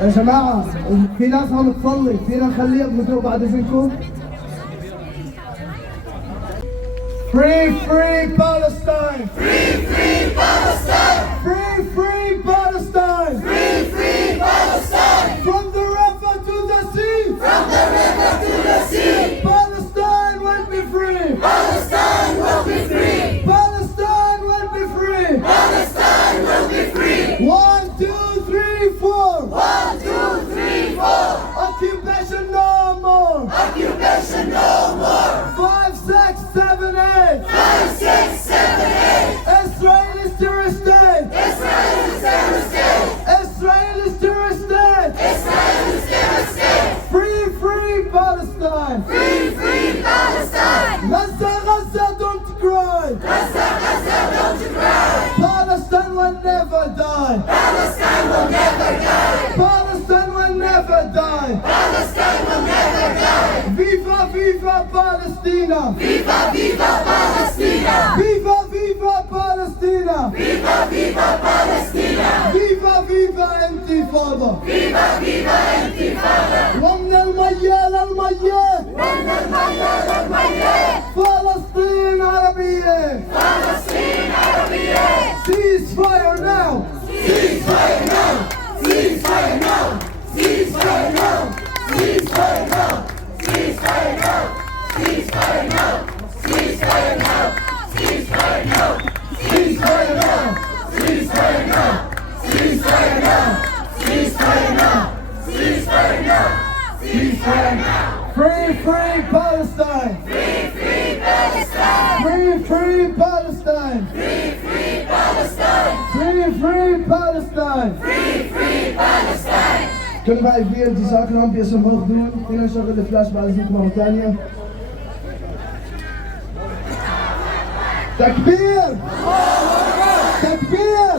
يا جماعة في ناس عم تصلي، فينا نخليها بهدوء بعد إذنكم؟ Free, free Palestine! Free, free Palestine! Free, free Palestine! Free, free Palestine! From the river to the sea! From the river to the sea! Palestine will be free! Palestine will be free! Palestine will be free! Palestine will be free! 1, 2, 3, 4! 1, 2, 3, 4! Occupation no more! Occupation no more! 5, 6, 7, 8! 5, 6, 7, 8! Israel is terrorist state! Israel is terrorist state! Israel is terrorist state! Israel is terrorist state! Free, free Palestine! Free, free Palestine! Gaza, Gaza, don't cry! Gaza, Gaza, don't you cry! Palestine will never die! Palestine will never die! Palestine will never die! Palestine will never die! Viva, viva Palestina! Viva, viva Palestina! Viva, viva Palestina! Viva, viva Palestina! Viva, viva Intifada! Viva, viva Intifada! ومن المية للمية! من المية للمية! فلسطين عربية! فلسطين عربية! Ceasefire now! Ceasefire now! Ceasefire now! Ceasefire now! Ceasefire now! Ceasefire now! Ceasefire now! Ceasefire now! Ceasefire now! Ceasefire now! Ceasefire now! Ceasefire now! Ceasefire now! Ceasefire now! Ceasefire now! Free, free Palestine! Free, free Palestine! Free, free Palestine! Free, free Palestine! Free, free Palestine! Free, free Palestine! Kunnen wij weer die zakenlampjes omhoog doen? Kunnen we de flash bij de Mauritanië? Takbir! Takbir!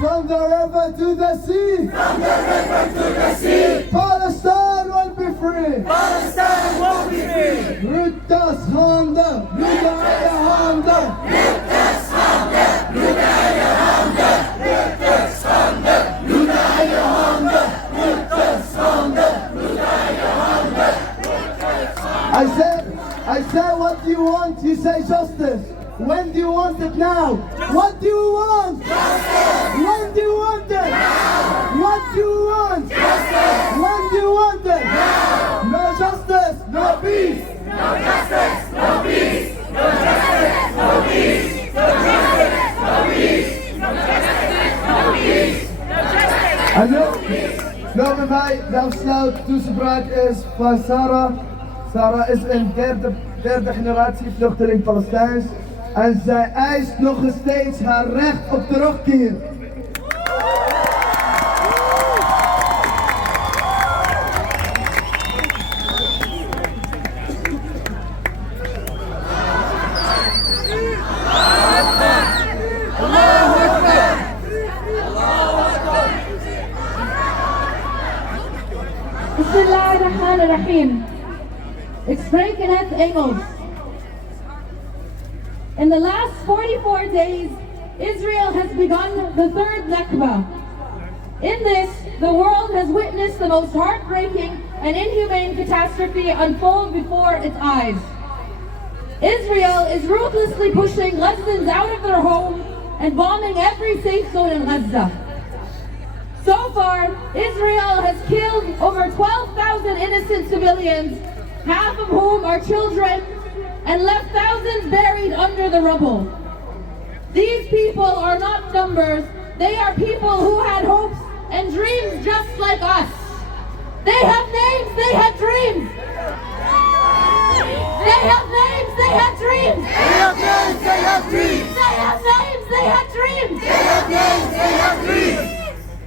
From the river to the sea! From the river to the sea! Palestine will be free! Palestine will be free! Ruttas handen! Ruttas handen! Ruttas handen! Ruttas handen! Ruttas handen! Ruttas handen! Ruttas handen! Ruttas I said, what do you want? You say justice. When do you want it now? What do you want? Justice! When do you want it? Now! What do you want? Justice! When do you want it? Now! No justice, no peace. No justice! No peace! No justice! No peace! No justice! No peace! No justice! No peace! No justice! En nu lopen wij de afsluit toespraak is van Sarah. Sarah is een derde generatie vluchteling Palestijns en zij eist nog steeds haar recht op terugkeer. Bismillahirrahmanirrahim. Ik spreek in het Engels. In the last 44 days, Israel has begun the third Nakba. In this, the world has witnessed the most heartbreaking and inhumane catastrophe unfold before its eyes. Israel is ruthlessly pushing Gazans out of their home and bombing every safe zone in Gaza. So far, Israel has killed over 12,000 innocent civilians, half of whom are children, and left thousands buried under the rubble. These people are not numbers, they are people who had hopes and dreams just like us. They have names, they had dreams. They have names, they had dreams. They have names, they have dreams. They have names, they had dreams. They have names, they have dreams.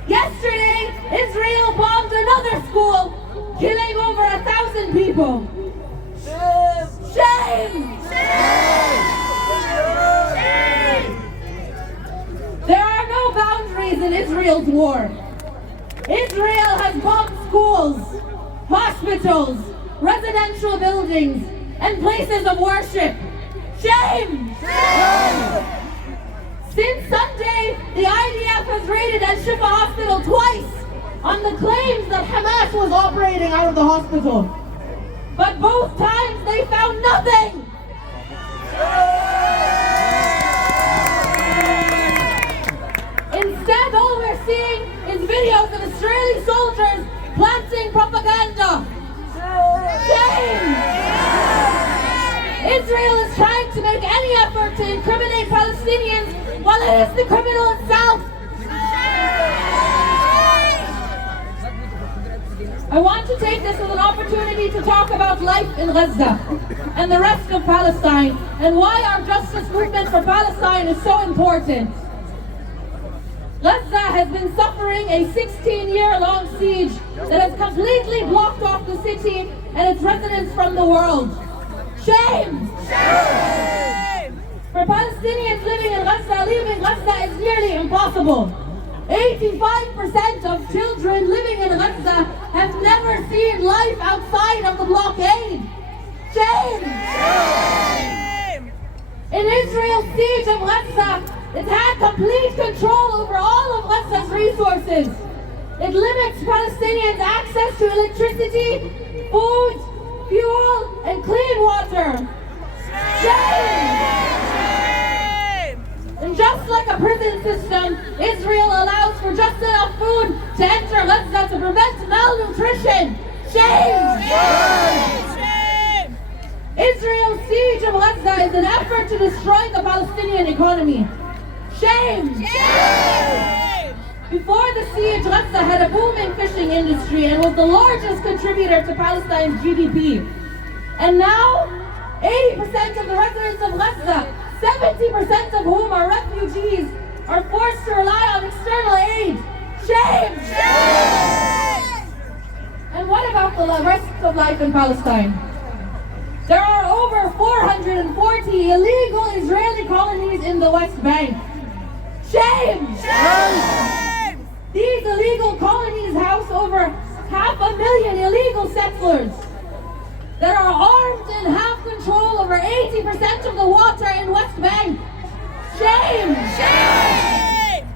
Yesterday, Israel bombed another school, killing over 1,000 people. Shame! Shame! There are no boundaries in Israel's war. Israel has bombed schools, hospitals, residential buildings, and places of worship. Shame! Shame! Since Sunday, the IDF has raided Al-Shifa Hospital twice on the claims that Hamas was operating out of the hospital. But both times they found nothing. Instead, all we're seeing is videos of Israeli soldiers planting propaganda. Shame! Israel is trying to make any effort to incriminate Palestinians while it is the criminal itself. I want to take this as an opportunity to talk about life in Gaza and the rest of Palestine and why our justice movement for Palestine is so important. Gaza has been suffering a 16-year-long siege that has completely blocked off the city and its residents from the world. Shame! Shame! For Palestinians living in Gaza, leaving Gaza is nearly impossible. 85% of children living in Gaza have never seen life outside of the blockade. Shame! Shame! In Israel's siege of Gaza, it had complete control over all of Gaza's resources. It limits Palestinians' access to electricity, food, fuel, and clean water. Shame! And just like a prison system, Israel allows for just enough food to enter Gaza to prevent malnutrition. Shame! Shame! Israel's siege of Gaza is an effort to destroy the Palestinian economy. Shame! Shame! Before the siege, Gaza had a booming fishing industry and was the largest contributor to Palestine's GDP. And now, 80% of the residents of Gaza, 70% of whom are refugees, are forced to rely on external aid. Shame! Shame! And what about the rest of life in Palestine? There are over 440 illegal Israeli colonies in the West Bank. Shame! Shame! These illegal colonies house over 500,000 illegal settlers that are armed and have control over 80% of the water in West Bank. Shame! Shame!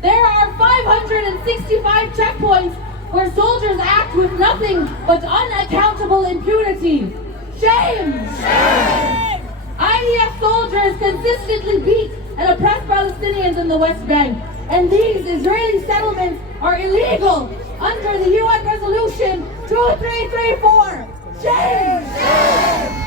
There are 565 checkpoints where soldiers act with nothing but unaccountable impunity. Shame! Shame! IDF soldiers consistently beat and oppress Palestinians in the West Bank, and these Israeli settlements are illegal under the UN Resolution 2334. Shame! Shame!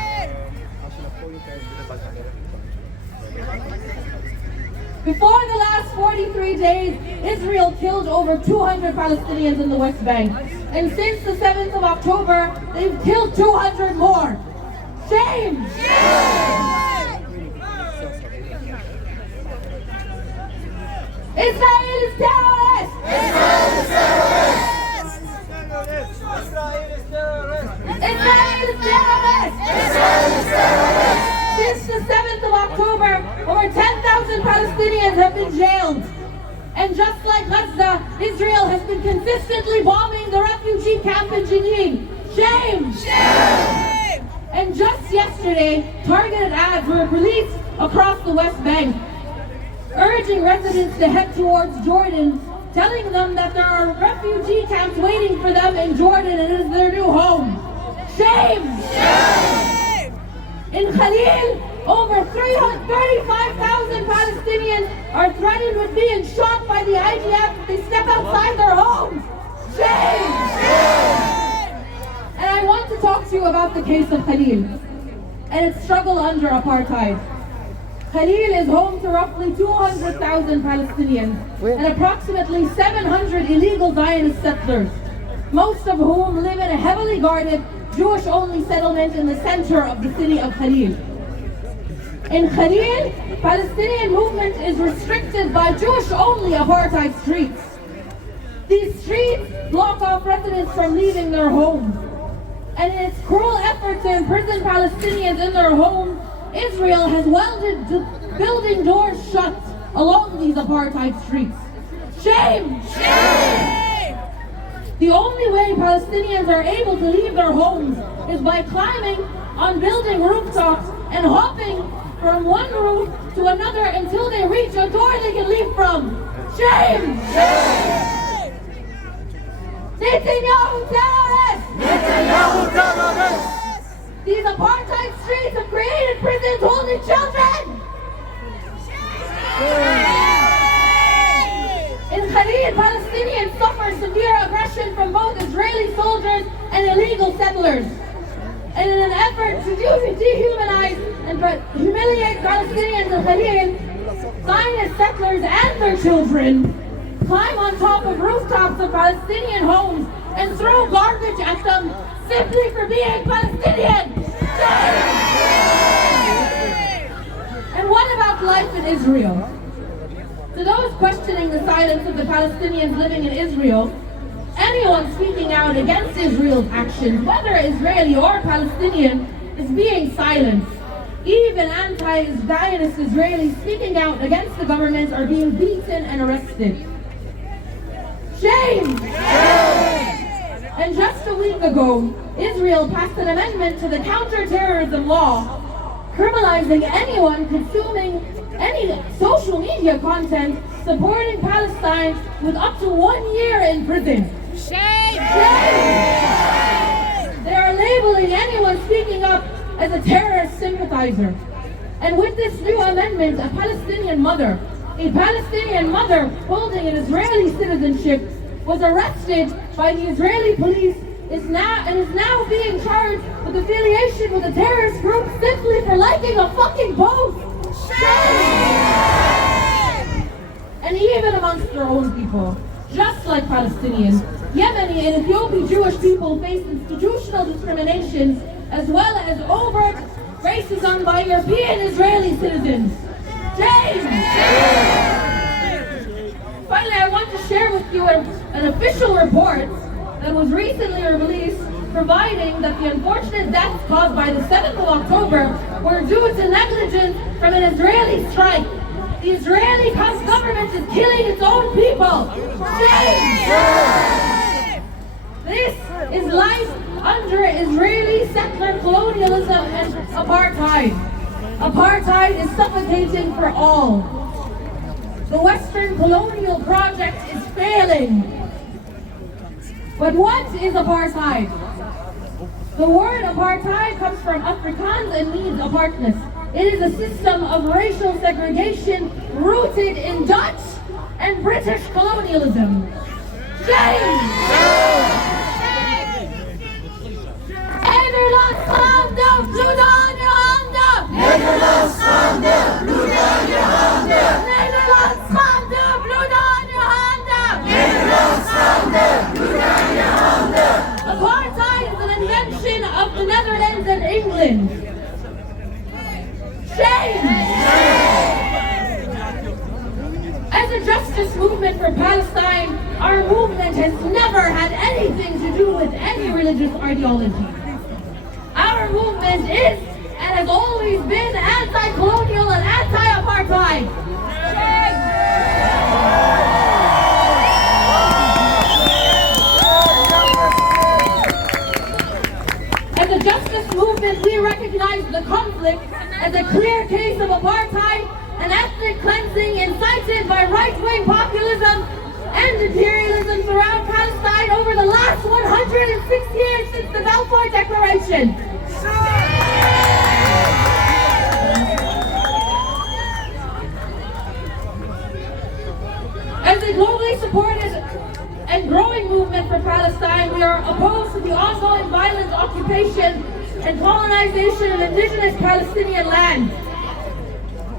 Before the last 43 days, Israel killed over 200 Palestinians in the West Bank. And since the 7th of October, they've killed 200 more. Shame! Shame! Israel is terrorist! Israel is terrorist! Israel is terrorist! Israel is terrorist! Israel is terrorist! Since the 7th of October, over 10,000 Palestinians have been jailed. And just like Gaza, Israel has been consistently bombing the refugee camp in Jenin. Shame! Shame! And just yesterday, targeted ads were released across the West Bank, urging residents to head towards Jordan, telling them that there are refugee camps waiting for them in Jordan and it is their new home. Shame! Shame! In Khalil, over 35,000 Palestinians are threatened with being shot by the IDF if they step outside their homes. Shame! Shame! And I want to talk to you about the case of Khalil and its struggle under apartheid. Khalil is home to roughly 200,000 Palestinians and approximately 700 illegal Zionist settlers, most of whom live in a heavily guarded Jewish-only settlement in the center of the city of Khalil. In Khalil, Palestinian movement is restricted by Jewish-only apartheid streets. These streets block off residents from leaving their homes. And in its cruel effort to imprison Palestinians in their homes, Israel has welded building doors shut along these apartheid streets. Shame! Shame! The only way Palestinians are able to leave their homes is by climbing on building rooftops and hopping from one roof to another until they reach a door they can leave from. Shame! Shame! Netanyahu terrorists! Netanyahu terrorists! These apartheid streets have created prisons holding children! In Khalid, Palestinians suffer severe aggression from both Israeli soldiers and illegal settlers. And in an effort to dehumanize and humiliate Palestinians in Khalid, Zionist settlers and their children climb on top of rooftops of Palestinian homes and throw garbage at them simply for being Palestinian. And what about life in Israel? To those questioning the silence of the Palestinians living in Israel, anyone speaking out against Israel's actions, whether Israeli or Palestinian, is being silenced. Even anti-Zionist Israelis speaking out against the government are being beaten and arrested. Shame! And just a week ago, Israel passed an amendment to the counter-terrorism law, criminalizing anyone consuming any social media content supporting Palestine with up to 1 year in prison. Shame! They are labeling anyone speaking up as a terrorist sympathizer. And with this new amendment, a Palestinian mother holding an Israeli citizenship was arrested by the Israeli police is now being charged with affiliation with a terrorist group simply for liking a fucking post. And even amongst their own people, just like Palestinians, Yemeni and Ethiopian Jewish people face institutional discrimination as well as overt racism by European Israeli citizens. Shame! Finally, I want to share with you an official report that was recently released providing that the unfortunate deaths caused by the 7th of October were due to negligence from an Israeli strike. The Israeli government is killing its own people. Shame! This is life under Israeli settler colonialism and apartheid. Apartheid is suffocating for all. The Western colonial project is failing. But what is apartheid? The word apartheid comes from Afrikaans and means apartness. It is a system of racial segregation rooted in Dutch and British colonialism. Shame! Nederland staande, bloed aan je handen! Nederland staande, bloed aan je handen! Nederland staande, bloed aan je handen! Nederland staande, bloed aan je handen! Apartheid is an invention of the Netherlands and England. Shame! As a justice movement for Palestine, our movement has never had anything to do with any religious ideology. Our movement is and has always been anti-colonial and anti-apartheid. As a justice movement, we recognize the conflict as a clear case of apartheid and ethnic cleansing incited by right-wing populism and imperialism throughout Palestine over the last 106 years since the Balfour Declaration. As a globally supported and growing movement for Palestine, we are opposed to the ongoing violent occupation and colonization of indigenous Palestinian land.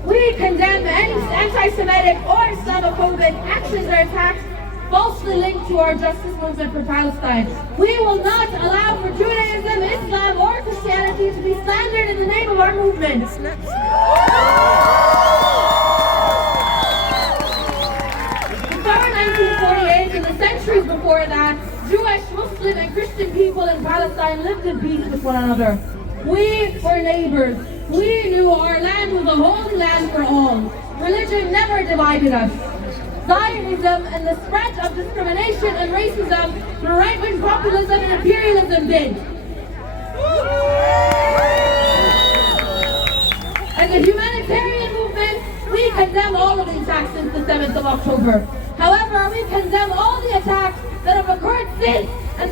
We condemn any anti-Semitic or Islamophobic actions or attacks falsely linked to our justice movement for Palestine. We will not allow for Judaism, Islam, or Christianity to be slandered in the name of our movement. Before 1948 and the centuries before that, Jewish, Muslim, and Christian people in Palestine lived in peace with one another. We were neighbors. We knew our land was a holy land for all. Religion never divided us. Zionism and the spread of discrimination and racism through right-wing populism and imperialism did. As a humanitarian movement, we condemn all of the attacks since the 7th of October. However, we condemn all the attacks that have occurred since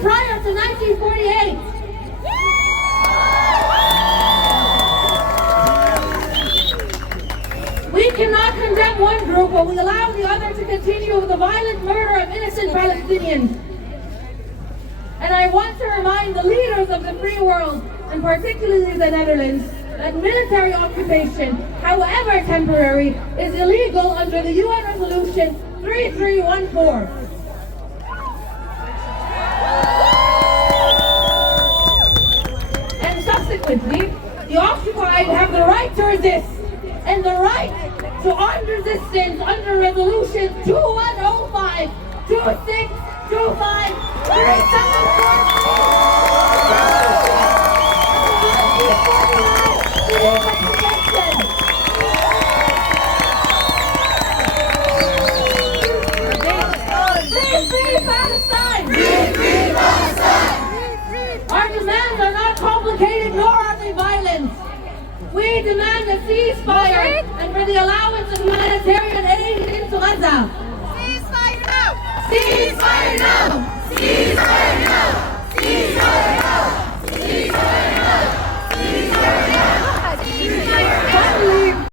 prior to 1948. We cannot condemn one group, but we allow the other to continue with the violent murder of innocent Palestinians. And I want to remind the leaders of the free world, and particularly the Netherlands, that military occupation, however temporary, is illegal under the UN Resolution 3314. And subsequently, the occupied have the right to resist and the right to armed resistance under Resolution 2105, 2625, 374. Our demands are not complicated nor are they violent. We demand a ceasefire and for the allowance of humanitarian aid into Gaza. Ceasefire now! Ceasefire now!